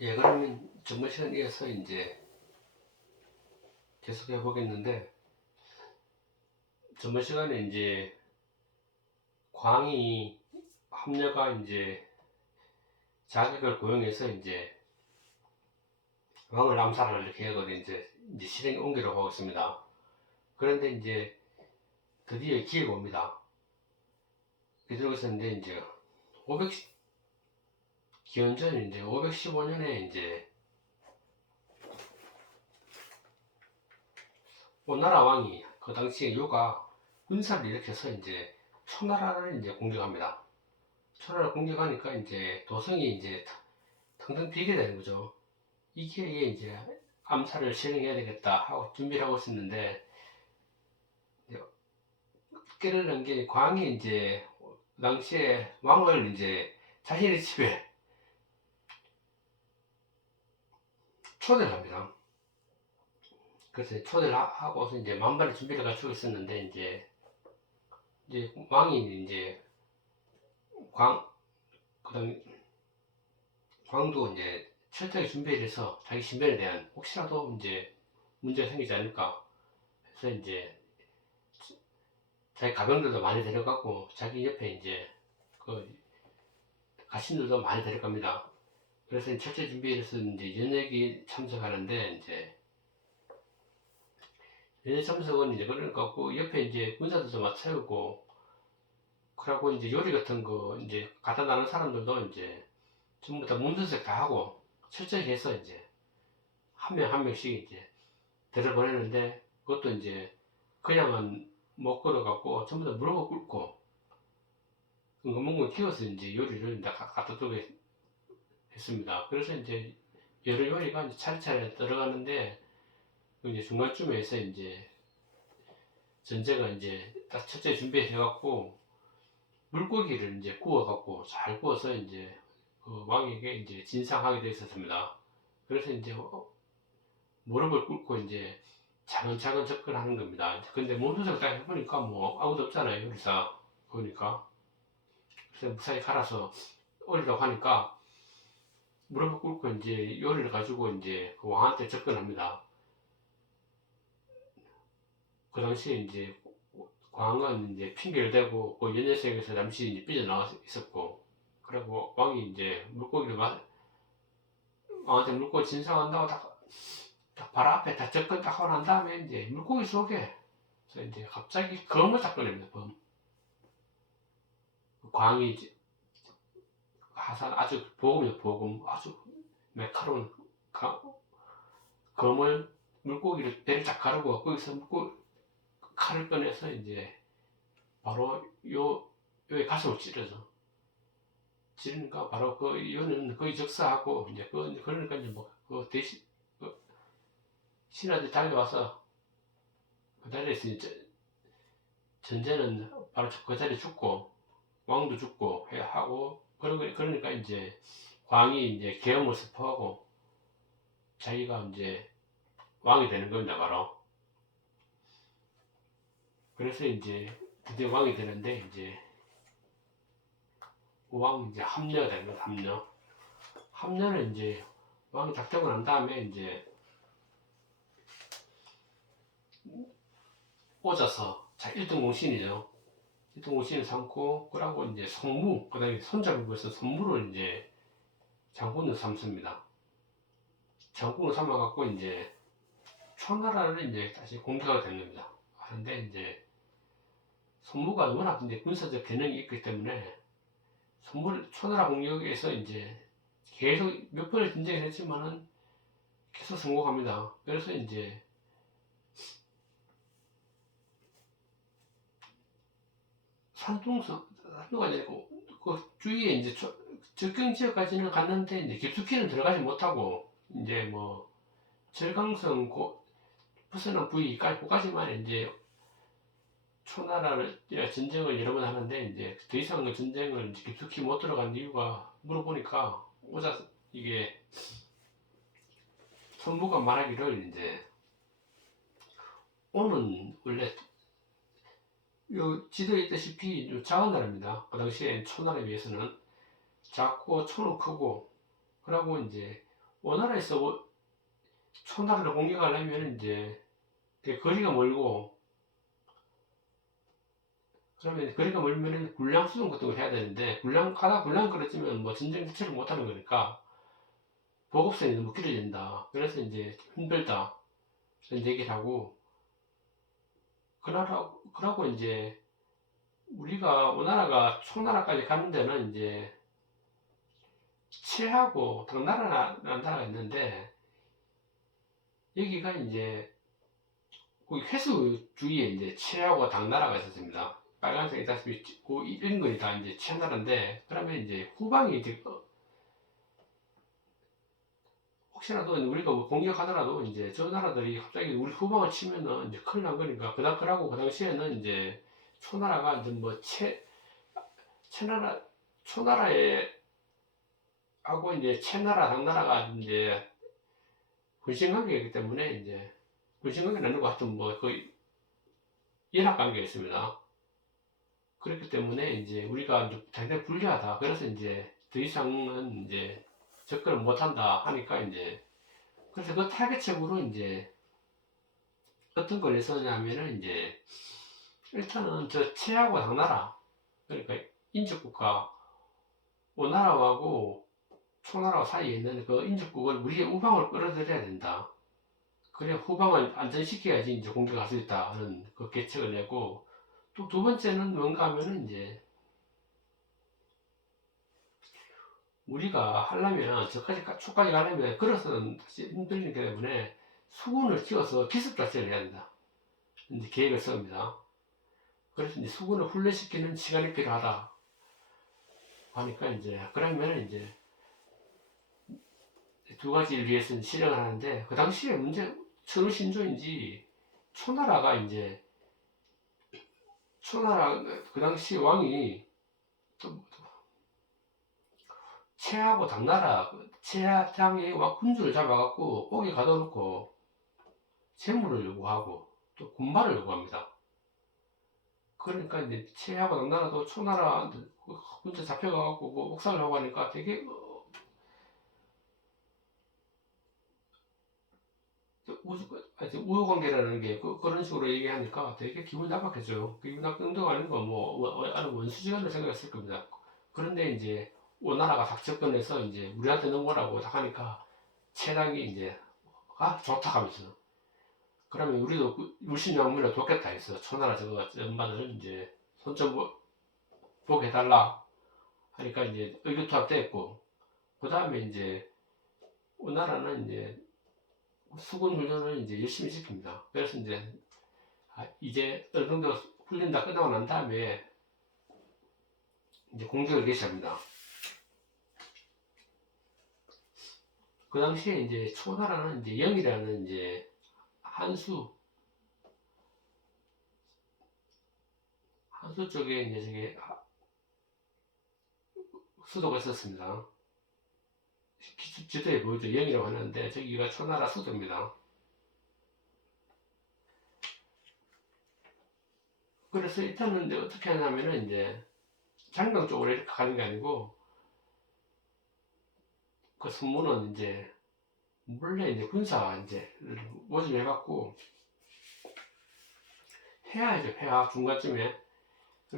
예, 그러면 전번 시간 이어서 이제 계속 해보겠는데, 전번 시간에 이제 광희 합녀가 이제 자객을 고용해서 이제 왕을 암살하는 계획을 이제 실행에 옮기려고 하고 있습니다. 그런데 이제 드디어 기회가 옵니다. 그러고 있었는데 이제 500 기원전 이제 515년에 이제 오나라 왕이 그 당시에 요가 군사를 일으켜서 이제 초나라를 이제 공격합니다. 초나라를 공격하니까 이제 도성이 이제 텅텅 비게 되는 거죠. 이 기회에 이제 암살을 실행해야 되겠다 하고 준비를 하고 있었는데, 깨를 넣은 게 광이 이제 그 당시에 왕을 이제 자신의 집에 초대를 합니다. 그래서 초대를 하고서 이제 만반의 준비를 갖추고 있었는데, 이제 왕이 이제 그다음 광도 이제 철저하게 준비를 해서 자기 신변에 대한 혹시라도 이제 문제가 생기지 않을까 해서 이제 자기 가병들도 많이 데려가고 자기 옆에 이제 그 가신들도 많이 데려갑니다. 그래서 철저히 준비를 해서 이제 연예기 참석하는데, 이제 연예 참석은 이제 그러니까 그 옆에 이제 군사들도 막 세우고, 그러고 이제 요리 같은 거 이제 갖다 나는 사람들도 이제 전부 다 몸수색 다 하고 철저히 해서 이제 한 명 한 명씩 이제 데려보내는데, 그것도 이제 그냥은 못 걸어갖고 전부 다 무릎을 꿇고 엉엉 키워서 이제 요리를 다 갖다 두게 했습니다. 그래서 이제 여러 요리가 이제 차례차례 들어가는데, 이제 중간쯤에서 이제 전제가 이제 딱 첫째 준비해갖고 물고기를 이제 구워갖고 잘 구워서 이제 그 왕에게 이제 진상하게 되어 있었습니다. 그래서 이제 무릎을 꿇고 이제 차근차근 접근하는 겁니다. 근데 몸조절 딱 해보니까 뭐 아무도 없잖아요, 요리사. 그러니까. 그래서 무사히 갈아서 올리려고 하니까 무릎을 꿇고 이제 요리를 가지고 이제 그 왕한테 접근합니다. 그 당시에 이제 왕은 이제 핑계를 대고 그 연회생에서 잠시 이제 삐져나와 있었고, 그리고 왕이 이제 물고기를 왕한테 물고기 진상한다고 딱 바로 앞에 딱 접근 딱 하고 난 다음에 이제 물고기 속에 그래서 이제 갑자기 검을 딱 꺼냅니다. 검. 광이 이제 하산 아주 보금이요, 보금. 아주 매카로운 검을 물고기를 배를 딱 가르고 거기서 칼을 꺼내서 이제 바로 요의 가슴을 찌르니까 바로 그 요는 거의 적사하고 이제 그러니까 이제 뭐그 대신 그 신하들이 달려와서 그 자리에서 이제 전제는 바로 그 자리에 죽고 왕도 죽고 하고, 그러니까 이제 광이 이제 계엄을 선포하고 자기가 이제 왕이 되는 겁니다, 바로. 그래서 이제 드디어 왕이 되는데, 이제 왕 이제 합녀가 되는 거죠, 합녀. 합녀는 이제 왕이 딱 되고 난 다음에 이제 꽂아서 자 1등 공신이죠. 1등 공신을 삼고, 그러고 이제 성무, 그 다음에 손잡이 부에서 성무를 이제 장군을 삼습니다. 장군을 삼아갖고 이제 초나라를 이제 다시 공격하게 된 겁니다. 그런데 이제 손무가 워낙 이제 군사적 개능이 있기 때문에 초나라 공격에서 이제 계속 몇 번을 전쟁을 했지만은 계속 성공합니다. 그래서 이제 산둥가 아니고 그 주위에 이제 접경 지역까지는 갔는데 이제 깊숙이는 들어가지 못하고 이제 뭐 절강성 부서난 부위까지만 이제 초나라를 전쟁을 여러 번 하는데, 이제 더 이상 그 전쟁을 깊숙이 못 들어간 이유가 물어보니까 이게 선무가 말하기를 이제 오는 원래 요 지도에 있다시피 작은 나라입니다. 그 당시에 초나라에 비해서는 작고 초는 크고, 그러고 이제 오나라에서 초나라를 공격하려면 이제 되게 거리가 멀고, 그러면 거리가 멀면은 군량 수송 같은 걸 해야 되는데, 군량 걸어지면 뭐 전쟁 자체를 못하는 거니까 보급선이 너무 길어진다. 그래서 이제 힘들다. 그런 얘기를 하고, 그러고 이제 우리가 오나라가 초나라까지 가는 데는 이제 치하고 당나라라는 나라가 있는데, 여기가 이제 거기 해수 주위에 이제 치하고 당나라가 있었습니다. 빨간색이 있다시피 그 인근이 다 이제 치나라인데, 그러면 이제 후방이 이제 혹시라도 우리가 뭐 공격하더라도 이제 저 나라들이 갑자기 우리 후방을 치면은 이제 큰일 난 거니까, 그 당시에는 이제 초나라가 이제 뭐 초나라에 하고 이제 채나라, 당나라가 이제 군신관계이기 때문에 이제 군신관계는 아니고 하여튼 뭐 거의 연합관계가 있습니다. 그렇기 때문에 이제 우리가 대단히 불리하다. 그래서 이제 더 이상은 이제 접근을 못한다 하니까 이제 그래서 그 타겟책으로 이제 어떤 걸 했었냐면은 이제 일단은 저 최하고 당나라, 그러니까 인접국가 오나라하고 초나라 사이에 있는 그 인접국을 우리의 우방으로 끌어들여야 된다. 그래 후방을 안전시켜야지 이제 공격할 수 있다 하는 그 계책을 내고, 또 두 번째는 뭔가 하면은 이제 우리가 하려면 초까지 가려면 걸어서는 힘들기 때문에 수군을 키워서 기습 작전을 해야 된다. 이제 계획을 세웁니다. 그래서 이제 수군을 훈련시키는 시간이 필요하다 하니까 이제 그러면 이제 두 가지를 위해서 실행을 하는데, 그 당시에 문제 천우신조인지 초나라가 이제 초나라 그 당시 왕이 최하고 당나라 최하장의 군주를 잡아갖고 옥에 가둬놓고 재물을 요구하고 또 군발을 요구합니다. 그러니까 이제 최하고 당나라도 초나라 군주 잡혀가갖고 뭐 옥살을 하고 하니까 되게 우호관계라는 게 그런 식으로 얘기하니까 되게 기분 나빴겠죠. 기분 나쁜 거 아닌 거뭐 원수지간을 생각했을 겁니다. 그런데 이제 오나라가 작전권에서 이제 우리한테 넘어라고 하니까 최당이 이제 좋다 하면서, 그러면 우리도 물심양면을 돕겠다 했어. 초나라 저거 엄마들 이제 손 좀 보게 해달라 하니까 이제 의기투합됐고, 그 다음에 이제 오나라는 이제 수군 훈련을 이제 열심히 시킵니다. 그래서 이제 어느 정도 훈련 다 끝나고 난 다음에 이제 공격을 개시합니다. 그 당시에 이제 초나라는 이제 영이라는 이제 한수 쪽에 이제 저게 수도가 있었습니다. 지도에 보이죠? 영이라고 하는데 저기가 초나라 수도입니다. 그래서 일단은 이제 어떻게 하냐면은 이제 장경 쪽으로 이렇게 가는 게 아니고, 그 승무는 이제 몰래 이제 군사 이제 모집해갖고 해야죠. 해야 중간쯤에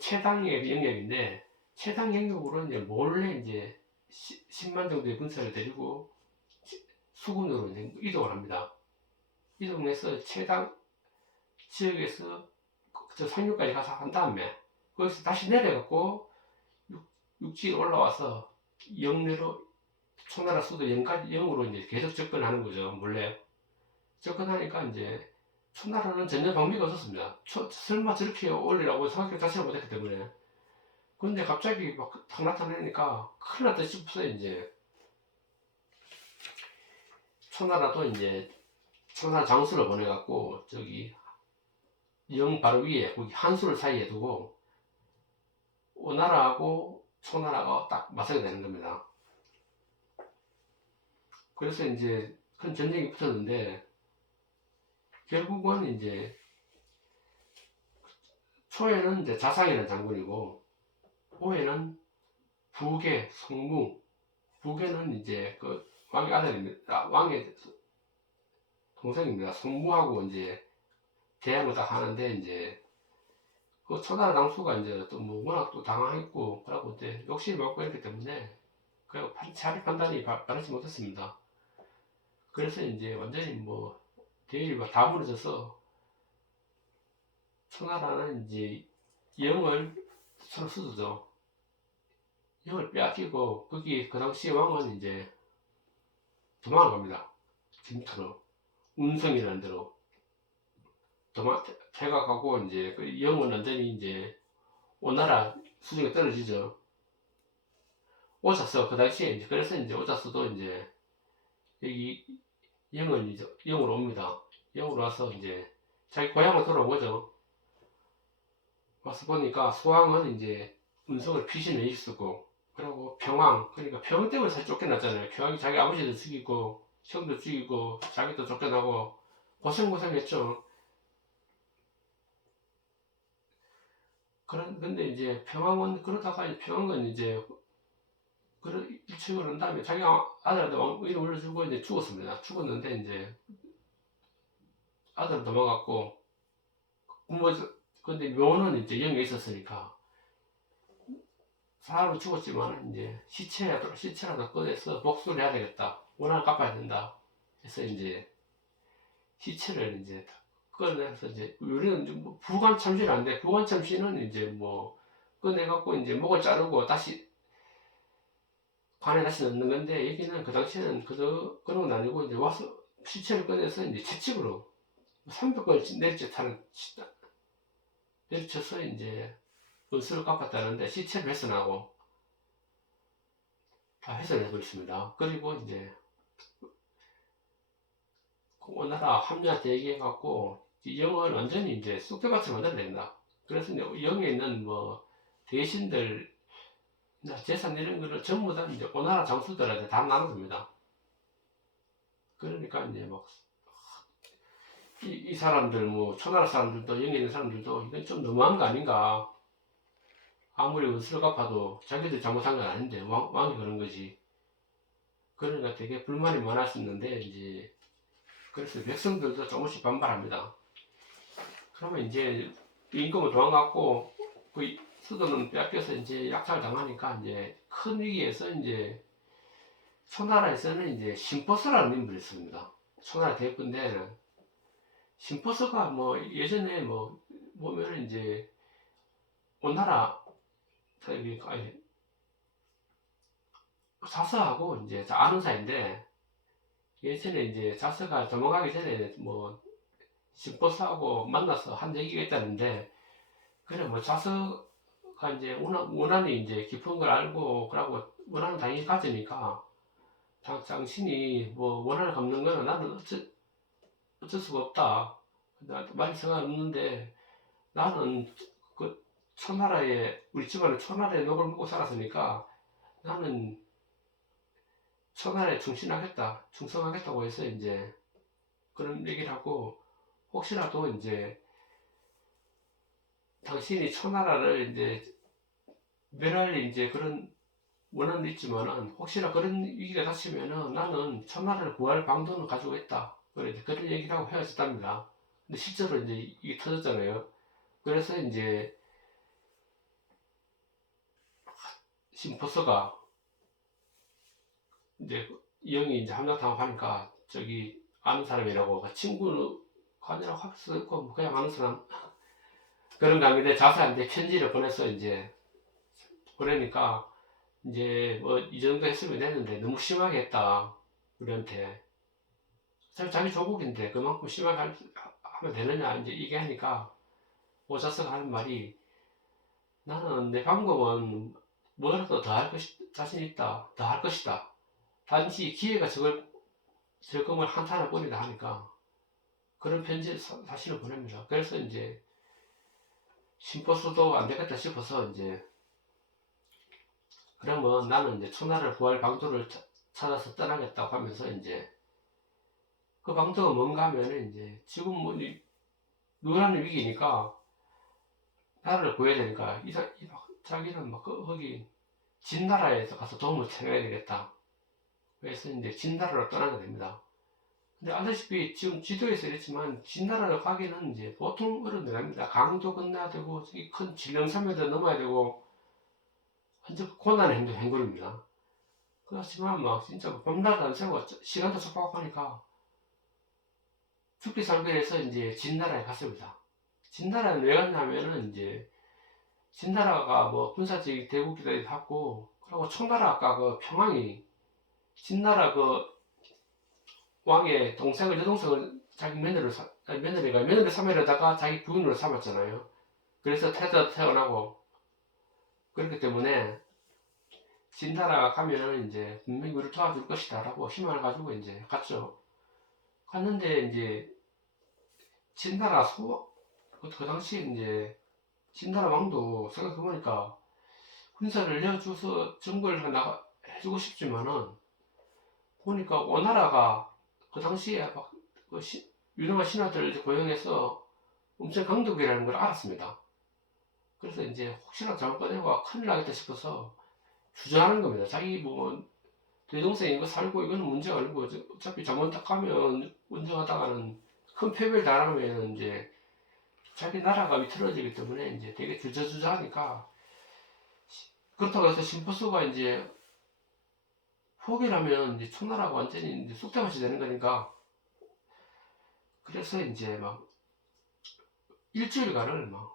최당의 영역인데, 최당 영역으로 이제 몰래 이제 10만 정도의 군사를 데리고 수군으로 이제 이동을 합니다. 이동해서 최당 지역에서 저 상류까지 가서 한 다음에 거기서 다시 내려갖고 육지로 올라와서 영내로 초나라 수도 영으로 이제 계속 접근하는 거죠. 몰래 접근하니까 이제 초나라는 전혀 방비가 없었습니다. 설마 저렇게 올리라고 생각 자체를 못했기 때문에. 근데 갑자기 막 탁 나타나니까 큰일 났다 싶어서 이제 초나라도 이제 초나라 장수를 보내갖고 저기 영 바로 위에 거기 한수를 사이에 두고 오나라하고 초나라가 딱 맞서게 되는 겁니다. 그래서 이제 큰 전쟁이 붙었는데, 결국은 이제 초에는 이제 자상이라는 장군이고, 오에는 부계, 성무, 부계는 이제 그 왕의 아들입니다. 왕의 동생입니다. 성무하고 이제 대항을 딱 하는데 이제 그 초나라 장수가 이제 또 뭐 워낙 또 당황했고 그러고 이제 욕심이 많고 이렇기 때문에 그 자리 판단이 바르지 못했습니다. 그래서 이제 완전히 뭐 대일이 다 무너져서 초나라는 이제 영을 서로 쓰죠. 영을 빼앗기고 거기 그 당시 왕은 이제 도망을 갑니다. 진토로 운성이라는 데로 퇴각하고 이제 그 영은 완전히 이제 오나라 수준이 떨어지죠. 오자스 그 당시에 이제 그래서 이제 오자스도 이제 여기 영은 이제 영으로 옵니다. 영으로 와서 이제 자기 고향으로 돌아온 거죠. 와서 보니까 소왕은 이제 운석을 피신해 있었고, 그리고 평왕, 그러니까 평왕 때문에 사실 쫓겨났잖아요. 평왕이 자기 아버지도 죽이고 형도 죽이고 자기도 쫓겨나고 고생했죠. 근데 이제 평왕은 그러다가 평왕은 이제 일찍을 한 다음에 자기 아들한테 왕위를 올려주고 이제 죽었습니다. 죽었는데 이제 아들은 도망갔고 근데 묘는 이제 영에 있었으니까 사람은 죽었지만 이제 시체라도 꺼내서 복수를 해야 되겠다. 원한을 갚아야 된다. 그래서 이제 시체를 이제 꺼내서 이제 우리는 뭐 부관 참시는 안 돼. 부관 참시는 이제 뭐 꺼내갖고 이제 목을 자르고 다시 관에 다시 넣는 건데 여기는 그 당시에는 그런 건 아니고 이제 와서 시체를 꺼내서 이제 채찍으로 300건 내리쳐서 이제 은수를 갚았다는데 시체를 훼손하고 다 훼손해 버렸습니다. 그리고 이제 오나라 합류한테 얘기해갖고 영을 완전히 이제 쑥대밭을 만들어야 된다. 그래서 영에 있는 뭐 대신들 재산 이런 거를 전부 다 이제 오나라 장수들한테 다 나눠줍니다. 그러니까 이제 막 이 사람들 뭐 초나라 사람들도 영에 있는 사람들도 이건 좀 너무한 거 아닌가. 아무리 은수를 갚아도 자기들 잘못한 건 아닌데 왕이 그런 거지. 그러니까 되게 불만이 많았었는데 이제 그래서 백성들도 조금씩 반발합니다. 그러면 이제 임금은 도망갔고 그 수도는 빼앗겨서 이제 약탈 당하니까 이제 큰 위기에서 이제 초나라에서는 이제 심포서라는 인물이 있습니다. 초나라 대군데 심포서가 뭐 예전에 뭐 보면은 이제 오나라 저기 자서하고 이제 아는 사이인데 예전에 이제 자서가 도망가기 전에 뭐 심포서하고 만나서 한 얘기가 있다는데 그래 뭐 자서가 이제 원한이 이제 깊은 걸 알고 그러고 원한은 당연히 가지니까 당신이 뭐 원한을 갚는 거는 나는 어쩔 수가 없다. 나한테 말이 상관없는데 나는 그 초나라에 우리 집안은 초나라에 녹을 먹고 살았으니까 나는 초나라에 충성하겠다고 해서 이제 그런 얘기를 하고 혹시라도 이제 당신이 초나라를 이제 멸할 이제 그런 원한은 있지만은 혹시나 그런 위기가 닥치면은 나는 초나라를 구할 방도는 가지고 있다. 그런 얘기를 하고 헤어졌답니다. 근데 실제로 이제 이게 터졌잖아요. 그래서 이제 심포서가 이제 이 형이 이제 함락당하니까 저기 아는 사람이라고 친구는 아니라고 할 수도 있고 뭐 그냥 아는 사람 그런 관계인데 자세한테 편지를 보내서 이제 그러니까 이제 뭐 이 정도 했으면 됐는데 너무 심하게 했다 우리한테 자기 조국인데 그만큼 심하게 하면 되느냐 이제 이게 하니까 오자스가 하는 말이 나는 내 방법은 뭐라도 더 할 자신 있다 더 할 것이다 단지 기회가 적금을 한탄할 뿐이다 하니까 그런 편지 사실을 보냅니다. 그래서 이제 심포수도 안 되겠다 싶어서 이제 그러면 나는 이제 초나라를 구할 방도를 찾아서 떠나겠다고 하면서 이제 그 방도가 뭔가 하면은 이제 지금 뭐 누라는 위기니까 나라를 구해야 되니까 자기는 막 거기 진나라에서 가서 도움을 청해야 되겠다. 그래서 이제 진나라로 떠나게 됩니다. 근데 아시다시피 지금 지도에서 이랬지만 진나라로 가기는 이제 보통 어려운 데가 아닙니다. 강도 건너야 되고 저기 큰 진령산맥도 넘어야 되고 완전 고난의 행군입니다. 그렇지만 막 진짜 밤낮 안 새고 시간도 촉박하니까 죽기 살기 해서 이제 진나라에 갔습니다. 진나라는 왜 갔냐면은 이제 진나라가 뭐 군사적 대국이다 하고 그리고 청나라 아까 그 평왕이 진나라 그 왕의 동생을 여동생을 자기 며느리가 삼으려다가 자기 부인으로 삼았잖아요. 그래서 태어나고 그렇기 때문에 진나라가 가면은 이제 분명히 우리를 도와줄 것이다 라고 희망을 가지고 이제 갔죠. 갔는데 이제 진나라 그 당시에 이제 진나라 왕도 생각해보니까 군사를 내어줘서 정벌을 해주고 싶지만은 보니까 오나라가 그 당시에 막그 유능한 신하들을 고용해서 엄청 강독이라는 걸 알았습니다. 그래서 이제 혹시나 잘못 꺼내고 큰일 나겠다 싶어서 주저하는 겁니다. 자기 뭐 내 동생 이거 살고 이거는 문제가 아니고 어차피 잘못 딱 가면 운전하다가는 큰 패배를 당하면 이제 자기 나라가 위태로워지기 때문에 이제 되게 주저주저하니까 그렇다고 해서 심포수가 이제 포기를 하면 이제 청나라가 완전히 이제 쑥대밭이 되는 거니까 그래서 이제 막 일주일간을 막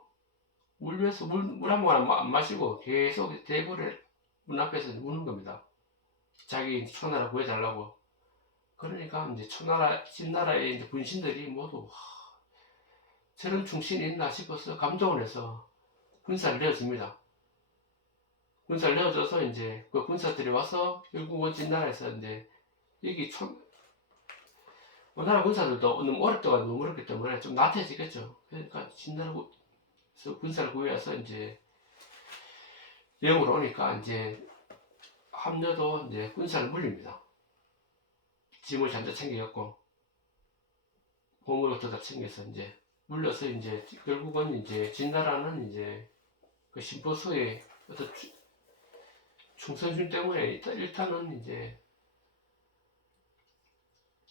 울면서 물 한 모금 안 마시고 계속 대궐의 문 앞에서 우는 겁니다. 자기 청나라 구해달라고. 그러니까 이제 진나라의 이제 군신들이 모두 저런 충신이 있나 싶어서 감동을 해서 군사를 내어줍니다. 군사를 내어줘서 이제 그 군사들이 와서 결국은 진나라에서 이제 여기 우리나라 군사들도 너무 오랫동안 머물렀기 때문에 좀 나태해지겠죠. 그러니까 진나라에서 군사를 구해서 이제 영으로 오니까 이제 함녀도 이제 군사를 물립니다. 짐을 잔뜩 챙겨갖고 보물 같은 거 챙겨서 이제 물려서 이제 결국은 이제 진나라는 이제 그 심보수의 어떤 충성심 때문에 일단은 이제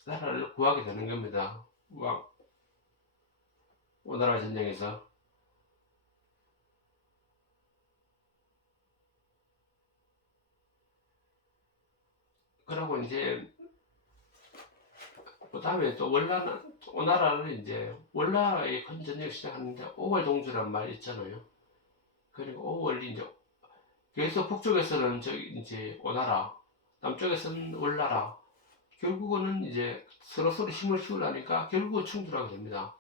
나라를 구하게 되는 겁니다. 오나라 전쟁에서. 그러고 이제 그 다음에 또 오나라는 이제 월나라의 큰 전쟁을 시작하는데 5월 동주란 말 있잖아요. 그리고 5월이 이제 그래서 북쪽에서는 이제 오나라, 남쪽에서는 월나라. 결국은 이제 서로 힘을 키우려니까 결국은 충돌하게 됩니다.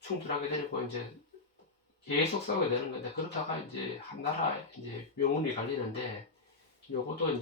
충돌하게 되고 이제 계속 싸우게 되는 건데 그러다가 이제 한 나라 이제 명운이 갈리는데 요것도 이제